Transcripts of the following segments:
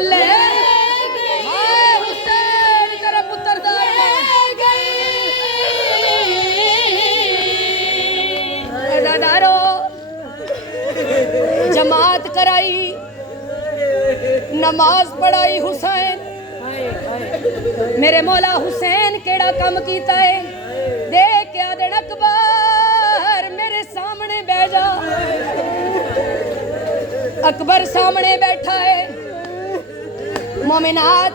ले हाय हुसैन तेरे पुत्र दा अज़ादारो जमात कराई नमाज पढ़ाई हुसैन मेरे मौला हुसैन केड़ा कम कीता है देख क्या दिन अकबर मेरे सामने बैठ जा अकबर सामने बैठा है मोमिनात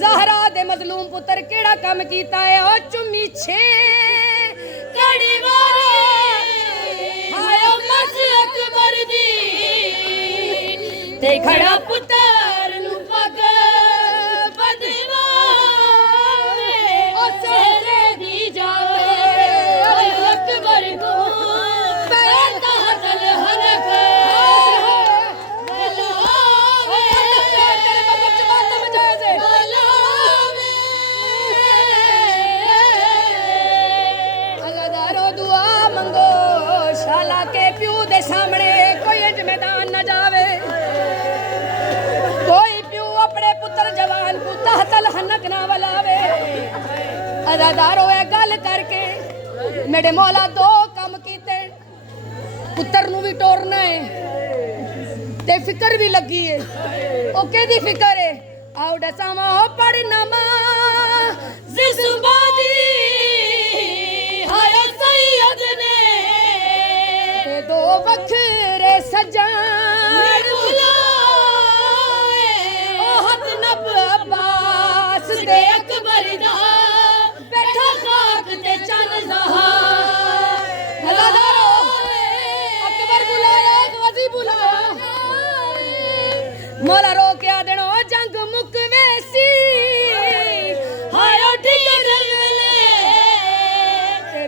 ज़हरा दे मजलूम पुत्र केड़ा कम कीता है ओ चुम्मी छे कड़ी वारे हाय मस अकबर दी ते खड़ा पुत्र नु पग बदवावे ओ सेरे दी जावे अकबर को पैदा दल हरक सामने कोई इंज मैदान न जावे कोई प्यू अपने पुत्र जवान को तहतल हनक ना वलावे अज़ादारो ए गल करके मेरे मौला दो काम कीते पुत्र नु भी टोरना है ते फिकर भी लगी है ओ केदी फिकर है आओ दसावा पढ़ना मा जिसबादी हाय सैयद ने दो बखरे सजान बुलाए ओ हद नब अब्बास ते अकबर दा बैठा खाक ते चन ज़हार अज़ादारो अकबर बुलाया गाजी बुलाया मौला रोकिया देनो जंग मुक वैसी हाय डिगर वेले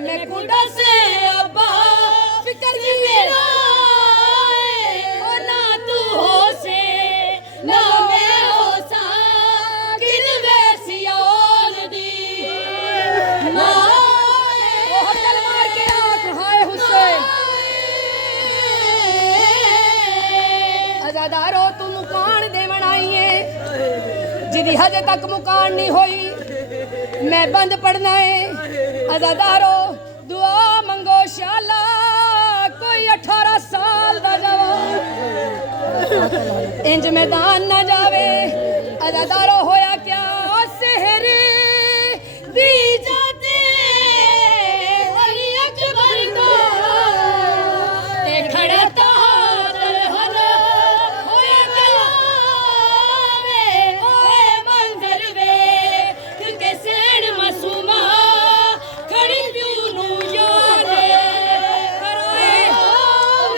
मैं कुंडा से अब्बा फिकर की मेरा ओ ना तू हो से ना मैं हो सा किन वैसी और दी ओ हटल मार के आंख हाय हुसैन अज़ादारो तू मुकान देवन आई है जिदी हजे तक मुकान नहीं हुई मैं बंद पढ़ना है अज़ादारो दुआ मंगो शाला कोई 18 साल दा जवान इंज मैदान न जा